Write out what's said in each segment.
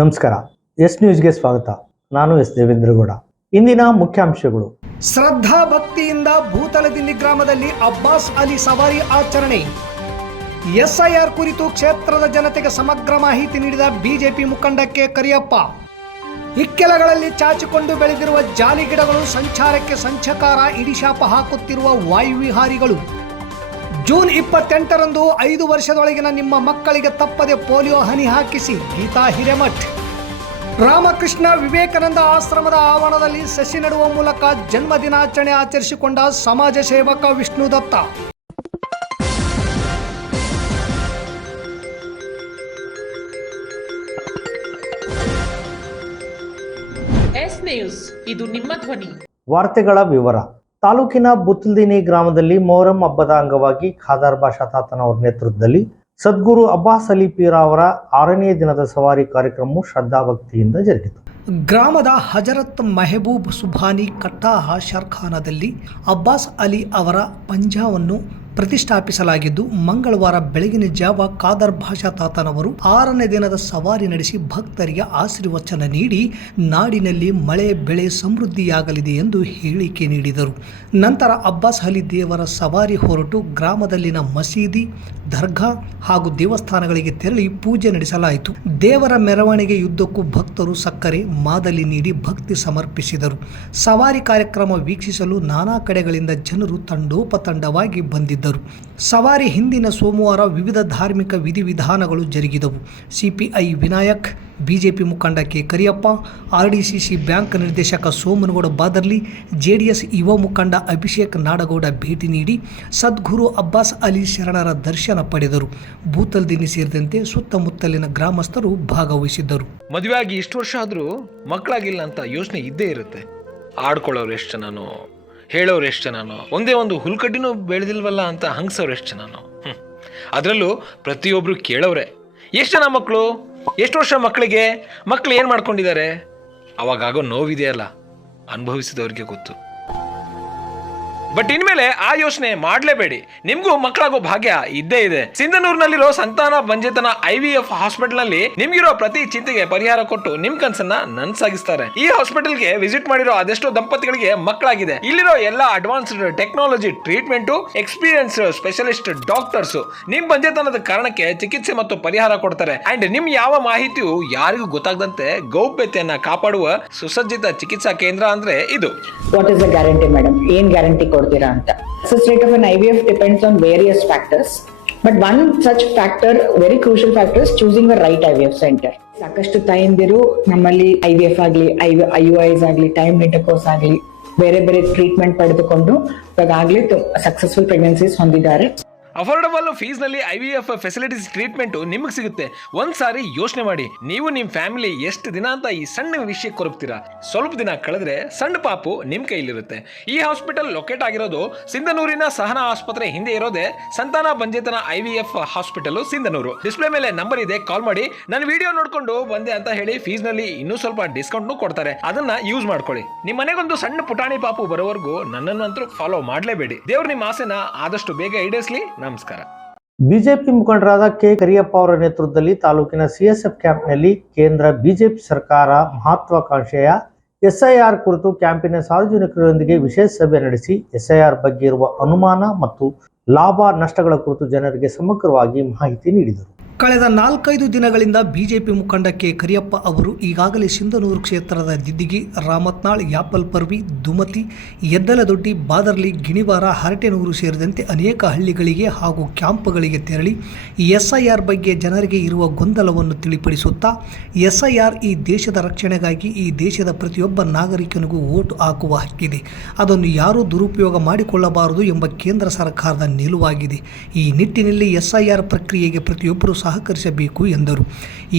ನಮಸ್ಕಾರ. ಎಸ್ ನ್ಯೂಸ್ಗೆ ಸ್ವಾಗತ. ನಾನು ಎಸ್ ದೇವೇಂದ್ರಗೌಡ. ಇಂದಿನ ಮುಖ್ಯಾಂಶಗಳು. ಶ್ರದ್ಧಾ ಭಕ್ತಿಯಿಂದ ಭೂತಲದಿನ್ನಿ ಗ್ರಾಮದಲ್ಲಿ ಅಬ್ಬಾಸ್ ಅಲಿ ಸವಾರಿ ಆಚರಣೆ. ಎಸ್ಐಆರ್ ಕುರಿತು ಕ್ಷೇತ್ರದ ಜನತೆಗೆ ಸಮಗ್ರ ಮಾಹಿತಿ ನೀಡಿದ ಬಿಜೆಪಿ ಮುಖಂಡ ಕೆ ಕರಿಯಪ್ಪ. ಇಕ್ಕೆಲಗಳಲ್ಲಿ ಚಾಚಿಕೊಂಡು ಬೆಳೆದಿರುವ ಜಾಲಿ ಗಿಡಗಳು ಸಂಚಾರಕ್ಕೆ ಸಂಚಕಾರ ಹಿಡಿಶಾಪ ಹಾಕುತ್ತಿರುವ ವಾಯುವಿಹಾರಿಗಳು. ಜೂನ್ 28ರಂದು 5 ವರ್ಷದೊಳಗಿನ ನಿಮ್ಮ ಮಕ್ಕಳಿಗೆ ತಪ್ಪದೆ ಪೋಲಿಯೋ ಹನಿ ಹಾಕಿಸಿ. ಗೀತಾ ಹಿರೇಮಠ್. ರಾಮಕೃಷ್ಣ ವಿವೇಕಾನಂದ ಆಶ್ರಮದ ಆವರಣದಲ್ಲಿ ಸಸಿ ನೆಡುವ ಮೂಲಕ ಜನ್ಮ ದಿನಾಚರಣೆ ಆಚರಿಸಿಕೊಂಡ ಸಮಾಜ ಸೇವಕ ವಿಷ್ಣು ದತ್ತ. ಎಸ್ ನ್ಯೂಸ್, ಇದು ನಿಮ್ಮ ಧ್ವನಿ. ವಾರ್ತೆಗಳ ವಿವರ. ತಾಲೂಕಿನ ಬುತ್ತಲ್ದಿನಿ ಗ್ರಾಮದಲ್ಲಿ ಮೊಹರಂ ಹಬ್ಬದ ಅಂಗವಾಗಿ ಖಾದರ್ ಬಾಷಾ ತಾತನವರ ನೇತೃತ್ವದಲ್ಲಿ ಸದ್ಗುರು ಅಬ್ಬಾಸ್ ಅಲಿ ಪೀರ ಅವರ 6ನೇ ದಿನದ ಸವಾರಿ ಕಾರ್ಯಕ್ರಮವು ಶ್ರದ್ಧಾಭಕ್ತಿಯಿಂದ ಜರುಗಿತು. ಗ್ರಾಮದ ಹಜರತ್ ಮೆಹಬೂಬ್ ಸುಭಾನಿ ಕಟ್ಟಾಹ ಶರ್ಖಾನದಲ್ಲಿ ಅಬ್ಬಾಸ್ ಅಲಿ ಅವರ ಪಂಜಾವನ್ನು ಪ್ರತಿಷ್ಠಾಪಿಸಲಾಗಿದ್ದು, ಮಂಗಳವಾರ ಬೆಳಗಿನ ಜಾವ ಖಾದರ್ ಬಾಷಾ ತಾತನವರು 6ನೇ ದಿನದ ಸವಾರಿ ನಡೆಸಿ ಭಕ್ತರಿಗೆ ಆಶೀರ್ವಚನ ನೀಡಿ ನಾಡಿನಲ್ಲಿ ಮಳೆ ಬೆಳೆ ಸಮೃದ್ಧಿಯಾಗಲಿದೆ ಎಂದು ಹೇಳಿಕೆ ನೀಡಿದರು. ನಂತರ ಅಬ್ಬಾಸ್ ಅಲಿ ದೇವರ ಸವಾರಿ ಹೊರಟು ಗ್ರಾಮದಲ್ಲಿನ ಮಸೀದಿ, ದರ್ಗಾ ಹಾಗೂ ದೇವಸ್ಥಾನಗಳಿಗೆ ತೆರಳಿ ಪೂಜೆ ನಡೆಸಲಾಯಿತು. ದೇವರ ಮೆರವಣಿಗೆಯುದ್ದಕ್ಕೂ ಭಕ್ತರು ಸಕ್ಕರೆ, ಮಾದಲಿ ನೀಡಿ ಭಕ್ತಿ ಸಮರ್ಪಿಸಿದರು. ಸವಾರಿ ಕಾರ್ಯಕ್ರಮ ವೀಕ್ಷಿಸಲು ನಾನಾ ಕಡೆಗಳಿಂದ ಜನರು ತಂಡೋಪತಂಡವಾಗಿ ಬಂದಿದ್ದರು. ಸವಾರಿ ಹಿಂದಿನ ಸೋಮವಾರ ವಿವಿಧ ಧಾರ್ಮಿಕ ವಿಧಿವಿಧಾನಗಳು ಜರುಗಿದವು. ಸಿಪಿಐ ವಿನಾಯಕ್, ಬಿಜೆಪಿ ಮುಖಂಡ ಕೆ ಕರಿಯಪ್ಪ, ಆರ್ಡಿಸಿಸಿ ಬ್ಯಾಂಕ್ ನಿರ್ದೇಶಕ ಸೋಮನಗೌಡ ಬಾದರ್ಲಿ, ಜೆಡಿಎಸ್ ಯುವ ಮುಖಂಡ ಅಭಿಷೇಕ್ ನಾಡಗೌಡ ಭೇಟಿ ನೀಡಿ ಸದ್ಗುರು ಅಬ್ಬಾಸ್ ಅಲಿ ಶರಣರ ದರ್ಶನ ಪಡೆದರು. ಭೂತಲ್ದಿನಿ ಸೇರಿದಂತೆ ಸುತ್ತಮುತ್ತಲಿನ ಗ್ರಾಮಸ್ಥರು ಭಾಗವಹಿಸಿದ್ದರು. ಮದುವೆಯಾಗಿ ಇಷ್ಟು ವರ್ಷ ಆದರೂ ಮಕ್ಕಳಾಗಿಲ್ಲ ಅಂತ ಯೋಚನೆ ಇದ್ದೇ ಇರುತ್ತೆ. ಆಡ್ಕೊಳ್ಳೋರು ಎಷ್ಟು ಜನನೋ, ಹೇಳೋರು ಎಷ್ಟು ಜನನೋ, ಒಂದೇ ಒಂದು ಹುಲ್ಕಡ್ಡಿನೂ ಬೆಳೆದಿಲ್ವಲ್ಲ ಅಂತ ಹಂಗ್ಸೋರು ಎಷ್ಟು ಜನನೋ. ಅದರಲ್ಲೂ ಪ್ರತಿಯೊಬ್ಬರು ಕೇಳೋರೆ, ಎಷ್ಟು ಜನ ಮಕ್ಕಳು, ಎಷ್ಟು ವರ್ಷ ಮಕ್ಕಳಿಗೆ, ಮಕ್ಕಳು ಏನು ಮಾಡ್ಕೊಂಡಿದ್ದಾರೆ. ಅವಾಗಾಗೋ ನೋವಿದೆಯಲ್ಲ, ಅನುಭವಿಸಿದವ್ರಿಗೆ ಗೊತ್ತು. ಬಟ್ ಇನ್ಮೇಲೆ ಆ ಯೋಚನೆ ಮಾಡಲೇಬೇಡಿ. ನಿಮ್ಗೂ ಮಕ್ಕಳಾಗೋ ಭಾಗ್ಯ ಇದ್ದೇ ಇದೆ. ಸಿಂಧನೂರಿನಲ್ಲಿರೋ ಸಂತಾನ ಬಂಜೇತನ IVF ಹಾಸ್ಪಿಟಲ್ ನಲ್ಲಿ ನಿಮ್ಗಿರೋ ಪ್ರತಿ ಚಿಂತೆಗೆ ಪರಿಹಾರ ಕೊಟ್ಟು ನಿಮ್ ಕನ್ಸನ್ನ ನನ್ಸಾಗಿಸ್ತಾರೆ. ಈ ಹಾಸ್ಪಿಟಲ್ಗೆ ವಿಸಿಟ್ ಮಾಡಿರೋ ಅದೆಷ್ಟೋ ದಂಪತಿಗಳಿಗೆ ಮಕ್ಕಳಾಗಿದೆ. ಇಲ್ಲಿರೋ ಎಲ್ಲಾ advanced technology treatment, experience specialist doctors ನಿಮ್ ಬಂಜೇತನದ ಕಾರಣಕ್ಕೆ ಚಿಕಿತ್ಸೆ ಮತ್ತು ಪರಿಹಾರ ಕೊಡ್ತಾರೆ. ಅಂಡ್ ನಿಮ್ ಯಾವ ಮಾಹಿತಿಯು ಯಾರಿಗೂ ಗೊತ್ತಾಗದಂತೆ ಗೌಪ್ಯತೆಯನ್ನ ಕಾಪಾಡುವ ಸುಸಜ್ಜಿತ ಚಿಕಿತ್ಸಾ ಕೇಂದ್ರ ಅಂದ್ರೆ ಇದು. What is the guarantee, madam? ಏನ್ ಗ್ಯಾರಂಟಿ ಕೊಡ್ತೀರಾ ಅಂತ. Success rate of an IVF depends on various factors, but one such factor, very crucial factor, is choosing the right IVF center. ಸಾಕಷ್ಟು ತಾಯಂದಿರು ನಮ್ಮಲ್ಲಿ IVF ಆಗಲಿ, IUIs ಆಗಲಿ, ಟೈಮ್ ಇಂಟರ್ಕೋರ್ಸ್ ಆಗಲಿ, ಬೇರೆ ಬೇರೆ ಟ್ರೀಟ್ಮೆಂಟ್ ಪಡೆದುಕೊಂಡು ಇವಾಗಲೇ ಸಕ್ಸಸ್ಫುಲ್ ಪ್ರೆಗ್ನೆನ್ಸೀಸ್ ಹೊಂದಿದ್ದಾರೆ. ಅಫೋರ್ಡಬಲ್ ಫೀಸ್ ನಲ್ಲಿ IVF ಫೆಸಿಲಿಟೀಸ್ ಟ್ರೀಟ್ಮೆಂಟ್ ನಿಮಗೆ ಸಿಗುತ್ತೆ. ಒಂದ್ಸಾರಿ ಯೋಚನೆ ಮಾಡಿ, ನೀವು ನಿಮ್ ಫ್ಯಾಮಿಲಿ ಎಷ್ಟು ದಿನ ಅಂತ ಈ ಸಣ್ಣ ವಿಷಯಕ್ಕೆ ಕೊರಗ್ತೀರಾ. ಸ್ವಲ್ಪ ದಿನ ಕಳೆದ್ರೆ ಸಣ್ಣ ಪಾಪು ನಿಮ್ ಕೈಲಿರುತ್ತೆ. ಈ ಹಾಸ್ಪಿಟಲ್ ಲೊಕೇಟ್ ಆಗಿರೋದು ಸಿಂಧನೂರಿನ ಸಹನಾ ಆಸ್ಪತ್ರೆ ಹಿಂದೆ ಇರೋದೇ ಸಂತಾನ ಬಂಜೇತನ IVF ಹಾಸ್ಪಿಟಲ್ ಸಿಂಧನೂರು. ಡಿಸ್ಪ್ಲೇ ಮೇಲೆ ನಂಬರ್ ಇದೆ, ಕಾಲ್ ಮಾಡಿ. ನನ್ನ ವಿಡಿಯೋ ನೋಡ್ಕೊಂಡು ಬಂದೆ ಅಂತ ಹೇಳಿ ಫೀಸ್ ನಲ್ಲಿ ಇನ್ನೂ ಸ್ವಲ್ಪ ಡಿಸ್ಕೌಂಟ್ ಕೊಡ್ತಾರೆ. ಅದನ್ನ ಯೂಸ್ ಮಾಡ್ಕೊಳ್ಳಿ. ನಿಮ್ಮ ಮನೆಗೊಂದು ಸಣ್ಣ ಪುಟಾಣಿ ಪಾಪು ಬರೋವರೆಗೂ ನನ್ನನ್ನಂತೂ ಫಾಲೋ ಮಾಡಲೇಬೇಡಿ. ದೇವ್ರ ನಿಮ್ಮ ಆಸೆನ ಆದಷ್ಟು ಬೇಗ ಈಡೇರಿಸಲಿ. ನಮಸ್ಕಾರ. ಬಿಜೆಪಿ ಮುಖಂಡರಾದ ಕೆ ಕರಿಯಪ್ಪ ಅವರ ನೇತೃತ್ವದಲ್ಲಿ ತಾಲೂಕಿನ CSF ಕ್ಯಾಂಪ್ನಲ್ಲಿ ಕೇಂದ್ರ ಬಿಜೆಪಿ ಸರ್ಕಾರ ಮಹತ್ವಾಕಾಂಕ್ಷೆಯ SIR ಕುರಿತು ಕ್ಯಾಂಪಿನ ಸಾರ್ವಜನಿಕರೊಂದಿಗೆ ವಿಶೇಷ ಸಭೆ ನಡೆಸಿ SIR ಬಗ್ಗೆ ಇರುವ ಅನುಮಾನ ಮತ್ತು ಲಾಭ ನಷ್ಟಗಳ ಕುರಿತು ಜನರಿಗೆ ಸಮಗ್ರವಾಗಿ ಮಾಹಿತಿ ನೀಡಿದರು. ಕಳೆದ 4-5 ದಿನಗಳಿಂದ ಬಿಜೆಪಿ ಮುಖಂಡ ಕೆ ಕರಿಯಪ್ಪ ಅವರು ಈಗಾಗಲೇ ಸಿಂಧನೂರು ಕ್ಷೇತ್ರದ ದಿದ್ದಿಗಿ, ರಾಮತ್ನಾಳ್, ಯಾಪಲ್ಪರ್ವಿ, ದುಮತಿ, ಎದ್ದಲದೊಡ್ಡಿ, ಬಾದರ್ಲಿ, ಗಿಣಿವಾರ, ಹರಟೆನೂರು ಸೇರಿದಂತೆ ಅನೇಕ ಹಳ್ಳಿಗಳಿಗೆ ಹಾಗೂ ಕ್ಯಾಂಪ್ಗಳಿಗೆ ತೆರಳಿ SIR ಬಗ್ಗೆ ಜನರಿಗೆ ಇರುವ ಗೊಂದಲವನ್ನು ತಿಳಿಪಡಿಸುತ್ತಾ SIR ಈ ದೇಶದ ರಕ್ಷಣೆಗಾಗಿ ಈ ದೇಶದ ಪ್ರತಿಯೊಬ್ಬ ನಾಗರಿಕನಿಗೂ ವೋಟ್ ಹಾಕುವ ಹಕ್ಕಿದೆ, ಅದನ್ನು ಯಾರೂ ದುರುಪಯೋಗ ಮಾಡಿಕೊಳ್ಳಬಾರದು ಎಂಬ ಕೇಂದ್ರ ಸರ್ಕಾರದ ನಿಲುವಾಗಿದೆ. ಈ ನಿಟ್ಟಿನಲ್ಲಿ SIR ಪ್ರಕ್ರಿಯೆಗೆ ಪ್ರತಿಯೊಬ್ಬರು ಸಹಕರಿಸಬೇಕು ಎಂದರು.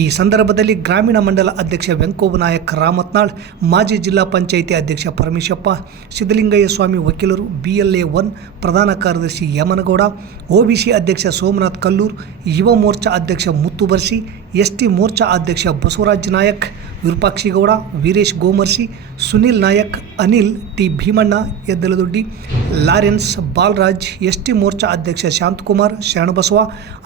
ಈ ಸಂದರ್ಭದಲ್ಲಿ ಗ್ರಾಮೀಣ ಮಂಡಲ ಅಧ್ಯಕ್ಷ ವೆಂಕೋಬನಾಯಕ್ ರಾಮತ್ನಾಳ್, ಮಾಜಿ ಜಿಲ್ಲಾ ಪಂಚಾಯಿತಿ ಅಧ್ಯಕ್ಷ ಪರಮೇಶಪ್ಪ, ಸಿದ್ದಲಿಂಗಯ್ಯ ಸ್ವಾಮಿ ವಕೀಲರು, BLA 1 ಪ್ರಧಾನ ಕಾರ್ಯದರ್ಶಿ ಯಮನಗೌಡ, OBC ಅಧ್ಯಕ್ಷ ಸೋಮನಾಥ್ ಕಲ್ಲೂರ್, ಯುವ ಮೋರ್ಚಾ ಅಧ್ಯಕ್ಷ ಮುತ್ತುಬರ್ಸಿ, ಎಸ್ಟಿ ಮೋರ್ಚಾ ಅಧ್ಯಕ್ಷ Basavaraj Nayak, Virupakshigowda, Veeresh Gomarsi, Sunil Nayak, Anil T Bheemanna Yeddaladoddi, Lawrence Balaraj, ST Morcha ಅಧ್ಯಕ್ಷ ಶಾಂತಕುಮಾರ್, ಶರಣಬಸವ,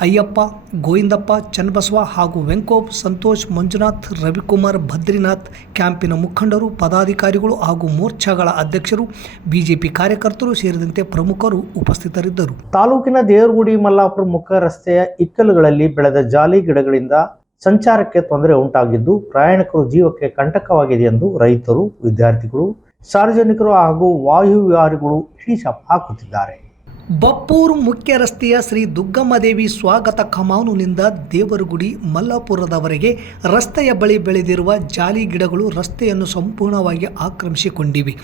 ಅಯ್ಯಪ್ಪ, ಗೋವಿಂದಪ್ಪ, ಚನ್ನಬಸವ ಹಾಗೂ ವೆಂಕೋಬ್, ಸಂತೋಷ್, ಮಂಜುನಾಥ್, ರವಿಕುಮಾರ್, ಬದ್ರಿನಾಥ್, ಕ್ಯಾಂಪಿನ ಮುಖಂಡರು, ಪದಾಧಿಕಾರಿಗಳು ಹಾಗೂ ಮೋರ್ಚಾಗಳ ಅಧ್ಯಕ್ಷರು, ಬಿಜೆಪಿ ಕಾರ್ಯಕರ್ತರು ಸೇರಿದಂತೆ ಪ್ರಮುಖರು ಉಪಸ್ಥಿತರಿದ್ದರು. ತಾಲೂಕಿನ ದೇವರಗುಡಿ ಮಲ್ಲಾಪುರ ಮುಖ್ಯ ರಸ್ತೆಯ ಇಕ್ಕಲುಗಳಲ್ಲಿ ಬೆಳೆದ ಜಾಲಿ ಗಿಡಗಳಿಂದ ಸಂಚಾರಕ್ಕೆ ತೊಂದರೆ ಉಂಟಾಗಿದ್ದು ಪ್ರಯಾಣಿಕರು ಜೀವಕ್ಕೆ ಕಂಟಕವಾಗಿದೆ ಎಂದು ರೈತರು, ವಿದ್ಯಾರ್ಥಿಗಳು, ಸಾರ್ವಜನಿಕರು ಹಾಗೂ ವಾಯುವಿಹಾರಿಗಳು ಹಿಡಿಶಾಪ ಹಾಕುತ್ತಿದ್ದಾರೆ. ಬಪ್ಪೂರು ಮುಖ್ಯ ರಸ್ತೆಯ ಶ್ರೀ ದುಗ್ಗಮ್ಮದೇವಿ ಸ್ವಾಗತ ಕಮಾನುನಿಂದ ದೇವರಗುಡಿ ಮಲ್ಲಾಪುರದವರೆಗೆ ರಸ್ತೆಯ ಬಳಿ ಬೆಳೆದಿರುವ ಜಾಲಿ ಗಿಡಗಳು ರಸ್ತೆಯನ್ನು ಸಂಪೂರ್ಣವಾಗಿ ಆಕ್ರಮಿಸಿಕೊಂಡಿವೆ.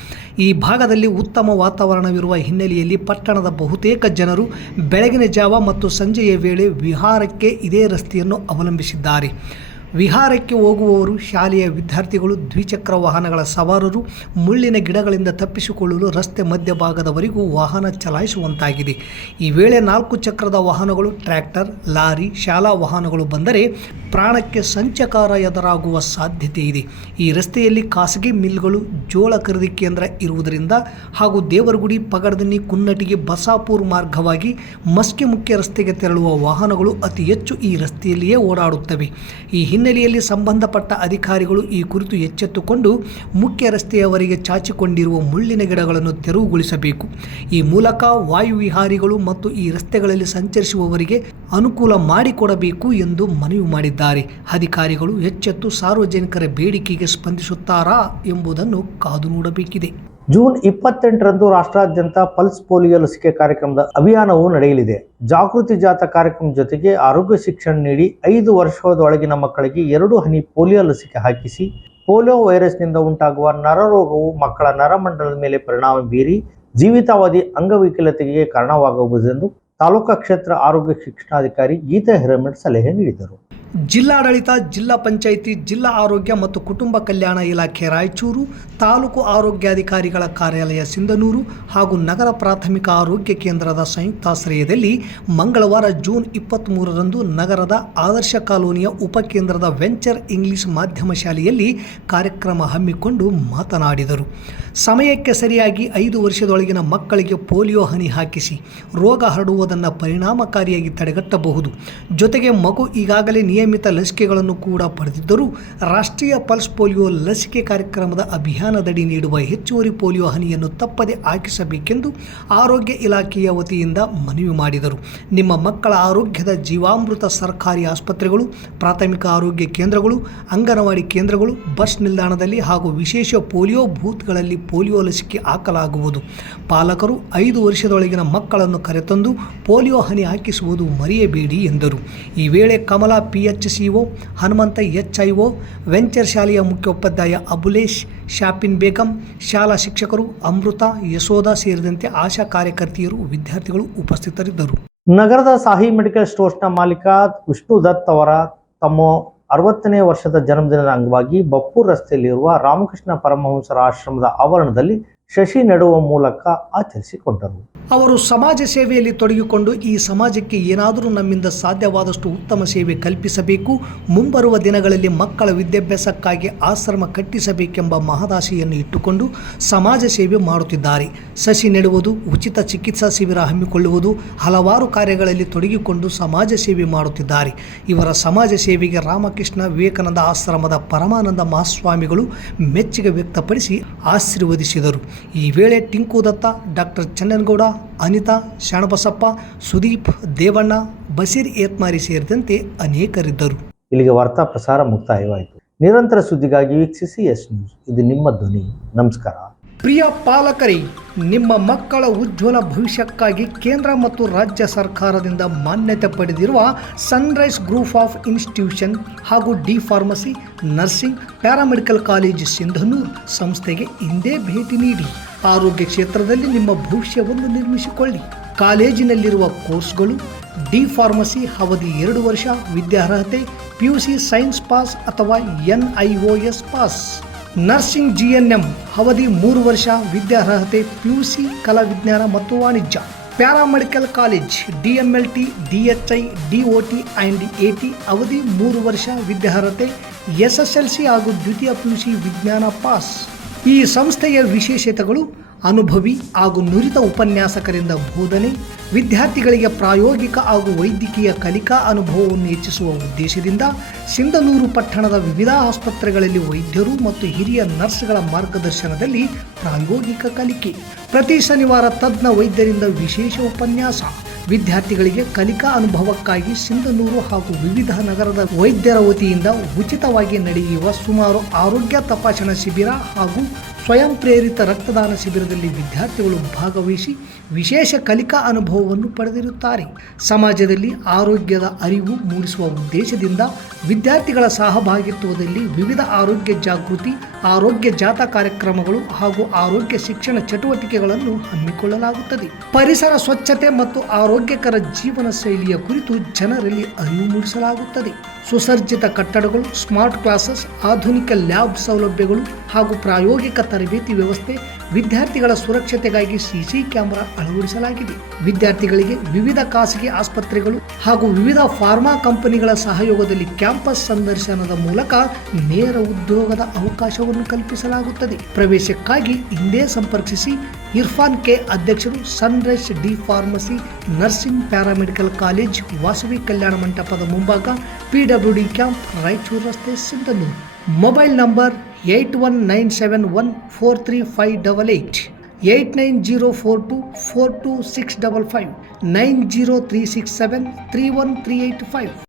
ಈ ಭಾಗದಲ್ಲಿ ಉತ್ತಮ ವಾತಾವರಣವಿರುವ ಹಿನ್ನೆಲೆಯಲ್ಲಿ ಪಟ್ಟಣದ ಬಹುತೇಕ ಜನರು ಬೆಳಗಿನ ಜಾವ ಮತ್ತು ಸಂಜೆಯ ವೇಳೆ ವಿಹಾರಕ್ಕೆ ಇದೇ ರಸ್ತೆಯನ್ನು ಅವಲಂಬಿಸಿದ್ದಾರೆ. ವಿಹಾರಕ್ಕೆ ಹೋಗುವವರು, ಶಾಲೆಯ ವಿದ್ಯಾರ್ಥಿಗಳು, ದ್ವಿಚಕ್ರ ವಾಹನಗಳ ಸವಾರರು ಮುಳ್ಳಿನ ಗಿಡಗಳಿಂದ ತಪ್ಪಿಸಿಕೊಳ್ಳಲು ರಸ್ತೆ ಮಧ್ಯಭಾಗದವರೆಗೂ ವಾಹನ ಚಲಾಯಿಸುವಂತಾಗಿದೆ. ಈ ವೇಳೆ 4 ಚಕ್ರದ ವಾಹನಗಳು, ಟ್ರ್ಯಾಕ್ಟರ್, ಲಾರಿ, ಶಾಲಾ ವಾಹನಗಳು ಬಂದರೆ ಪ್ರಾಣಕ್ಕೆ ಸಂಚಕಾರ ಎದುರಾಗುವ ಸಾಧ್ಯತೆ ಇದೆ. ಈ ರಸ್ತೆಯಲ್ಲಿ ಖಾಸಗಿ ಮಿಲ್ಗಳು, ಜೋಳ ಖರೀದಿ ಕೇಂದ್ರ ಇರುವುದರಿಂದ ಹಾಗೂ ದೇವರಗುಡಿ, ಪಗಡದನಿ, ಕುನ್ನಟಿಗೆ, ಬಸಾಪುರ ಮಾರ್ಗವಾಗಿ ಮಸ್ಕಿ ಮುಖ್ಯ ರಸ್ತೆಗೆ ತೆರಳುವ ವಾಹನಗಳು ಅತಿ ಹೆಚ್ಚು ಈ ರಸ್ತೆಯಲ್ಲಿಯೇ ಓಡಾಡುತ್ತವೆ. ಈ ಹಿನ್ನೆಲೆಯಲ್ಲಿ ಸಂಬಂಧಪಟ್ಟ ಅಧಿಕಾರಿಗಳು ಈ ಕುರಿತು ಎಚ್ಚೆತ್ತುಕೊಂಡು ಮುಖ್ಯ ರಸ್ತೆಯವರೆಗೆ ಚಾಚಿಕೊಂಡಿರುವ ಮುಳ್ಳಿನ ಗಿಡಗಳನ್ನು ತೆರವುಗೊಳಿಸಬೇಕು. ಈ ಮೂಲಕ ವಾಯುವಿಹಾರಿಗಳು ಮತ್ತು ಈ ರಸ್ತೆಗಳಲ್ಲಿ ಸಂಚರಿಸುವವರಿಗೆ ಅನುಕೂಲ ಮಾಡಿಕೊಡಬೇಕು ಎಂದು ಮನವಿ ಮಾಡಿದ್ದಾರೆ. ಅಧಿಕಾರಿಗಳು ಎಚ್ಚೆತ್ತು ಸಾರ್ವಜನಿಕರ ಬೇಡಿಕೆಗೆ ಸ್ಪಂದಿಸುತ್ತಾರಾ ಎಂಬುದನ್ನು ಕಾದು ನೋಡಬೇಕಿದೆ. ಜೂನ್ 28ರಂದು ರಾಷ್ಟ್ರಾದ್ಯಂತ ಪಲ್ಸ್ ಪೋಲಿಯೋ ಲಸಿಕೆ ಕಾರ್ಯಕ್ರಮದ ಅಭಿಯಾನವು ನಡೆಯಲಿದೆ. ಜಾಗೃತಿ ಜಾಥಾ ಕಾರ್ಯಕ್ರಮ ಜೊತೆಗೆ ಆರೋಗ್ಯ ಶಿಕ್ಷಣ ನೀಡಿ 5 ವರ್ಷದೊಳಗಿನ ಮಕ್ಕಳಿಗೆ 2 ಹನಿ ಪೋಲಿಯೋ ಲಸಿಕೆ ಹಾಕಿಸಿ ಪೋಲಿಯೋ ವೈರಸ್ನಿಂದ ಉಂಟಾಗುವ ನರರೋಗವು ಮಕ್ಕಳ ನರಮಂಡಲದ ಮೇಲೆ ಪರಿಣಾಮ ಬೀರಿ ಜೀವಿತಾವಧಿ ಅಂಗವಿಕಲತೆಗೆ ಕಾರಣವಾಗಬಹುದೆಂದು ತಾಲೂಕಾ ಕ್ಷೇತ್ರ ಆರೋಗ್ಯ ಶಿಕ್ಷಣಾಧಿಕಾರಿ ಗೀತಾ ಹಿರೇಮಠ್ ಸಲಹೆ ನೀಡಿದರು. ಜಿಲ್ಲಾಡಳಿತ, ಜಿಲ್ಲಾ ಪಂಚಾಯಿತಿ, ಜಿಲ್ಲಾ ಆರೋಗ್ಯ ಮತ್ತು ಕುಟುಂಬ ಕಲ್ಯಾಣ ಇಲಾಖೆ ರಾಯಚೂರು, ತಾಲೂಕು ಆರೋಗ್ಯಾಧಿಕಾರಿಗಳ ಕಾರ್ಯಾಲಯ ಸಿಂಧನೂರು ಹಾಗೂ ನಗರ ಪ್ರಾಥಮಿಕ ಆರೋಗ್ಯ ಕೇಂದ್ರದ ಸಂಯುಕ್ತಾಶ್ರಯದಲ್ಲಿ ಮಂಗಳವಾರ ಜೂನ್ 23ರಂದು ನಗರದ ಆದರ್ಶ ಕಾಲೋನಿಯ ಉಪಕೇಂದ್ರದ ವೆಂಚರ್ ಇಂಗ್ಲಿಷ್ ಮಾಧ್ಯಮ ಶಾಲೆಯಲ್ಲಿ ಕಾರ್ಯಕ್ರಮ ಹಮ್ಮಿಕೊಂಡು ಮಾತನಾಡಿದರು. ಸಮಯಕ್ಕೆ ಸರಿಯಾಗಿ 5 ವರ್ಷದೊಳಗಿನ ಮಕ್ಕಳಿಗೆ ಪೋಲಿಯೋ ಹನಿ ಹಾಕಿಸಿ ರೋಗ ಹರಡುವುದನ್ನು ಪರಿಣಾಮಕಾರಿಯಾಗಿ ತಡೆಗಟ್ಟಬಹುದು. ಜೊತೆಗೆ ಮಗು ಈಗಾಗಲೇ ನಿಯಮಿತ ಲಸಿಕೆಗಳನ್ನು ಕೂಡ ಪಡೆದಿದ್ದರೂ ರಾಷ್ಟ್ರೀಯ ಪಲ್ಸ್ ಪೋಲಿಯೋ ಲಸಿಕೆ ಕಾರ್ಯಕ್ರಮದ ಅಭಿಯಾನದಡಿ ನೀಡುವ ಹೆಚ್ಚುವರಿ ಪೋಲಿಯೋ ಹನಿಯನ್ನು ತಪ್ಪದೆ ಹಾಕಿಸಬೇಕೆಂದು ಆರೋಗ್ಯ ಇಲಾಖೆಯ ವತಿಯಿಂದ ಮನವಿ ಮಾಡಿದರು. ನಿಮ್ಮ ಮಕ್ಕಳ ಆರೋಗ್ಯದ ಜೀವಾಮೃತ ಸರ್ಕಾರಿ ಆಸ್ಪತ್ರೆಗಳು, ಪ್ರಾಥಮಿಕ ಆರೋಗ್ಯ ಕೇಂದ್ರಗಳು, ಅಂಗನವಾಡಿ ಕೇಂದ್ರಗಳು, ಬಸ್ ನಿಲ್ದಾಣದಲ್ಲಿ ಹಾಗೂ ವಿಶೇಷ ಪೋಲಿಯೋ ಬೂತ್ಗಳಲ್ಲಿ ಪೋಲಿಯೋ ಲಸಿಕೆ ಹಾಕಲಾಗುವುದು. ಪಾಲಕರು 5 ವರ್ಷದೊಳಗಿನ ಮಕ್ಕಳನ್ನು ಕರೆತಂದು ಪೋಲಿಯೋ ಹನಿ ಹಾಕಿಸುವುದು ಮರೆಯಬೇಡಿ ಎಂದರು. ಈ ವೇಳೆ ಕಮಲಾ PHCO, ಹನುಮಂತ HIO, ವೆಂಚರ್ ಶಾಲೆಯ ಮುಖ್ಯೋಪಾಧ್ಯಾಯ ಅಬುಲೇಶ್, ಶಾಪಿನ್ ಬೇಗಂ, ಶಾಲಾ ಶಿಕ್ಷಕರು ಅಮೃತ, ಯಶೋಧ ಸೇರಿದಂತೆ ಆಶಾ ಕಾರ್ಯಕರ್ತೆಯರು, ವಿದ್ಯಾರ್ಥಿಗಳು ಉಪಸ್ಥಿತರಿದ್ದರು. ನಗರದ ಸಾಹಿ ಮೆಡಿಕಲ್ ಸ್ಟೋರ್ಸ್ನ ಮಾಲೀಕ ವಿಷ್ಣು ದತ್ ಅವರ ತಮ್ಮ 60ನೇ ವರ್ಷದ ಜನ್ಮದಿನದ ಅಂಗವಾಗಿ ಬಪ್ಪೂರ್ ರಸ್ತೆಯಲ್ಲಿರುವ ರಾಮಕೃಷ್ಣ ಪರಮಹಂಸರ ಆಶ್ರಮದ ಆವರಣದಲ್ಲಿ ಶಶಿ ನೆಡುವ ಮೂಲಕ ಆಚರಿಸಿಕೊಂಡರು. ಅವರು ಸಮಾಜ ಸೇವೆಯಲ್ಲಿ ತೊಡಗಿಕೊಂಡು ಈ ಸಮಾಜಕ್ಕೆ ಏನಾದರೂ ನಮ್ಮಿಂದ ಸಾಧ್ಯವಾದಷ್ಟು ಉತ್ತಮ ಸೇವೆ ಕಲ್ಪಿಸಬೇಕು, ಮುಂಬರುವ ದಿನಗಳಲ್ಲಿ ಮಕ್ಕಳ ವಿದ್ಯಾಭ್ಯಾಸಕ್ಕಾಗಿ ಆಶ್ರಮ ಕಟ್ಟಿಸಬೇಕೆಂಬ ಮಹದಾಶೆಯನ್ನು ಇಟ್ಟುಕೊಂಡು ಸಮಾಜ ಸೇವೆ ಮಾಡುತ್ತಿದ್ದಾರೆ. ಸಸಿ ನೆಡುವುದು, ಉಚಿತ ಚಿಕಿತ್ಸಾ ಶಿಬಿರ ಹಮ್ಮಿಕೊಳ್ಳುವುದು, ಹಲವಾರು ಕಾರ್ಯಗಳಲ್ಲಿ ತೊಡಗಿಕೊಂಡು ಸಮಾಜ ಸೇವೆ ಮಾಡುತ್ತಿದ್ದಾರೆ. ಇವರ ಸಮಾಜ ಸೇವೆಗೆ ರಾಮಕೃಷ್ಣ ವಿವೇಕಾನಂದ ಆಶ್ರಮದ ಪರಮಾನಂದ ಮಹಾಸ್ವಾಮಿಗಳು ಮೆಚ್ಚುಗೆ ವ್ಯಕ್ತಪಡಿಸಿ ಆಶೀರ್ವದಿಸಿದರು. ಈ ವೇಳೆ ಟಿಂಕು ದತ್ತ, ಡಾಕ್ಟರ್ ಚನ್ನನಗೌಡ, ಅನಿತಾ, ಶರಣಬಸಪ್ಪ, ಸುದೀಪ್, ದೇವಣ್ಣ, ಬಸೀರ್ ಏತ್ಮಾರಿ ಸೇರಿದಂತೆ ಅನೇಕರಿದ್ದರು. ಇಲ್ಲಿಗೆ ವಾರ್ತಾ ಪ್ರಸಾರ ಮುಕ್ತಾಯವಾಯಿತು. ನಿರಂತರ ಸುದ್ದಿಗಾಗಿ ವೀಕ್ಷಿಸಿ ಎಸ್ ನ್ಯೂಸ್. ಇದು ನಿಮ್ಮ ಧ್ವನಿ. ನಮಸ್ಕಾರ. ಪ್ರಿಯ ಪಾಲಕರೇ, ನಿಮ್ಮ ಮಕ್ಕಳ ಉಜ್ವಲ ಭವಿಷ್ಯಕ್ಕಾಗಿ ಕೇಂದ್ರ ಮತ್ತು ರಾಜ್ಯ ಸರ್ಕಾರದಿಂದ ಮಾನ್ಯತೆ ಪಡೆದಿರುವ ಸನ್ರೈಸ್ ಗ್ರೂಪ್ ಆಫ್ ಇನ್ಸ್ಟಿಟ್ಯೂಷನ್ ಹಾಗೂ D pharmacy, nursing, paramedical college Sindhanur ಸಂಸ್ಥೆಗೆ ಇಂದೇ ಭೇಟಿ ನೀಡಿ ಆರೋಗ್ಯ ಕ್ಷೇತ್ರದಲ್ಲಿ ನಿಮ್ಮ ಭವಿಷ್ಯವನ್ನು ನಿರ್ಮಿಸಿಕೊಳ್ಳಿ. ಕಾಲೇಜಿನಲ್ಲಿರುವ ಕೋರ್ಸ್ಗಳು: ಡಿ ಫಾರ್ಮಸಿ ಅವಧಿ 2 ವರ್ಷ, ವಿದ್ಯಾರ್ಹತೆ PUC ಸೈನ್ಸ್ ಪಾಸ್ ಅಥವಾ NIOS ಪಾಸ್. ನರ್ಸಿಂಗ್ GNM ಅವಧಿ 3 ವರ್ಷ, ವಿದ್ಯಾರ್ಹತೆ PUC ಕಲಾ ವಿಜ್ಞಾನ ಮತ್ತು ವಾಣಿಜ್ಯ. Paramedical college DMLT, DHI, DOT and AT ಅವಧಿ 3 ವರ್ಷ ವಿದ್ಯಾರ್ಹತೆ SSLC ಹಾಗೂ ದ್ವಿತೀಯ PUC ವಿಜ್ಞಾನ ಪಾಸ್. ಈ ಸಂಸ್ಥೆಯ ವಿಶೇಷತೆಗಳು ಅನುಭವಿ ಹಾಗೂ ನುರಿತ ಉಪನ್ಯಾಸಕರಿಂದ ಬೋಧನೆ, ವಿದ್ಯಾರ್ಥಿಗಳಿಗೆ ಪ್ರಾಯೋಗಿಕ ಹಾಗೂ ವೈದ್ಯಕೀಯ ಕಲಿಕಾ ಅನುಭವವನ್ನು ಹೆಚ್ಚಿಸುವ ಉದ್ದೇಶದಿಂದ ಸಿಂಧನೂರು ಪಟ್ಟಣದ ವಿವಿಧ ಆಸ್ಪತ್ರೆಗಳಲ್ಲಿ ವೈದ್ಯರು ಮತ್ತು ಹಿರಿಯ ನರ್ಸ್ಗಳ ಮಾರ್ಗದರ್ಶನದಲ್ಲಿ ಪ್ರಾಯೋಗಿಕ ಕಲಿಕೆ. ಪ್ರತಿ ಶನಿವಾರ ತಜ್ಞ ವೈದ್ಯರಿಂದ ವಿಶೇಷ ಉಪನ್ಯಾಸ. ವಿದ್ಯಾರ್ಥಿಗಳಿಗೆ ಕಲಿಕಾ ಅನುಭವಕ್ಕಾಗಿ ಸಿಂಧನೂರು ಹಾಗೂ ವಿವಿಧ ನಗರದ ವೈದ್ಯರ ವತಿಯಿಂದ ಉಚಿತವಾಗಿ ನಡೆಯುವ ಸುಮಾರು ಆರೋಗ್ಯ ತಪಾಸಣಾ ಶಿಬಿರ ಹಾಗೂ ಸ್ವಯಂ ಪ್ರೇರಿತ ರಕ್ತದಾನ ಶಿಬಿರದಲ್ಲಿ ವಿದ್ಯಾರ್ಥಿಗಳು ಭಾಗವಹಿಸಿ ವಿಶೇಷ ಕಲಿಕಾ ಅನುಭವವನ್ನು ಪಡೆದಿರುತ್ತಾರೆ. ಸಮಾಜದಲ್ಲಿ ಆರೋಗ್ಯದ ಅರಿವು ಮೂಡಿಸುವ ಉದ್ದೇಶದಿಂದ ವಿದ್ಯಾರ್ಥಿಗಳ ಸಹಭಾಗಿತ್ವದಲ್ಲಿ ವಿವಿಧ ಆರೋಗ್ಯ ಜಾಗೃತಿ, ಆರೋಗ್ಯ ಜಾಥಾ ಕಾರ್ಯಕ್ರಮಗಳು ಹಾಗೂ ಆರೋಗ್ಯ ಶಿಕ್ಷಣ ಚಟುವಟಿಕೆಗಳನ್ನು ಹಮ್ಮಿಕೊಳ್ಳಲಾಗುತ್ತದೆ. ಪರಿಸರ ಸ್ವಚ್ಛತೆ ಮತ್ತು ಆರೋಗ್ಯಕರ ಜೀವನ ಶೈಲಿಯ ಕುರಿತು ಜನರಲ್ಲಿ ಅರಿವು ಮೂಡಿಸಲಾಗುತ್ತದೆ. ಸುಸಜ್ಜಿತ ಕಟ್ಟಡಗಳು, ಸ್ಮಾರ್ಟ್ ಕ್ಲಾಸಸ್, ಆಧುನಿಕ ಲ್ಯಾಬ್ ಸೌಲಭ್ಯಗಳು ಹಾಗೂ ಪ್ರಾಯೋಗಿಕ ತರಬೇತಿ ವ್ಯವಸ್ಥೆ. ವಿದ್ಯಾರ್ಥಿಗಳ ಸುರಕ್ಷತೆಗಾಗಿ CC ಕ್ಯಾಮೆರಾ ಅಳವಡಿಸಲಾಗಿದೆ. ವಿದ್ಯಾರ್ಥಿಗಳಿಗೆ ವಿವಿಧ ಖಾಸಗಿ ಆಸ್ಪತ್ರೆಗಳು ಹಾಗೂ ವಿವಿಧ ಫಾರ್ಮಾ ಕಂಪನಿಗಳ ಸಹಯೋಗದಲ್ಲಿ ಕ್ಯಾಂಪಸ್ ಸಂದರ್ಶನದ ಮೂಲಕ ನೇರ ಉದ್ಯೋಗದ ಅವಕಾಶವನ್ನು ಕಲ್ಪಿಸಲಾಗುತ್ತದೆ. ಪ್ರವೇಶಕ್ಕಾಗಿ ಹಿಂದೆ ಸಂಪರ್ಕಿಸಿ. ಇರ್ಫಾನ್ K, ಅಧ್ಯಕ್ಷರು, sunrise D pharmacy nursing paramedical college, Vasavi ಕಲ್ಯಾಣ ಮಂಟಪದ ಮುಂಭಾಗ, PWD ಕ್ಯಾಂಪ್, ರಾಯಚೂರು ರಸ್ತೆ, ಸಿಂಧನೂರು. Mobile number 8197143588, 8904242655, 90367313855.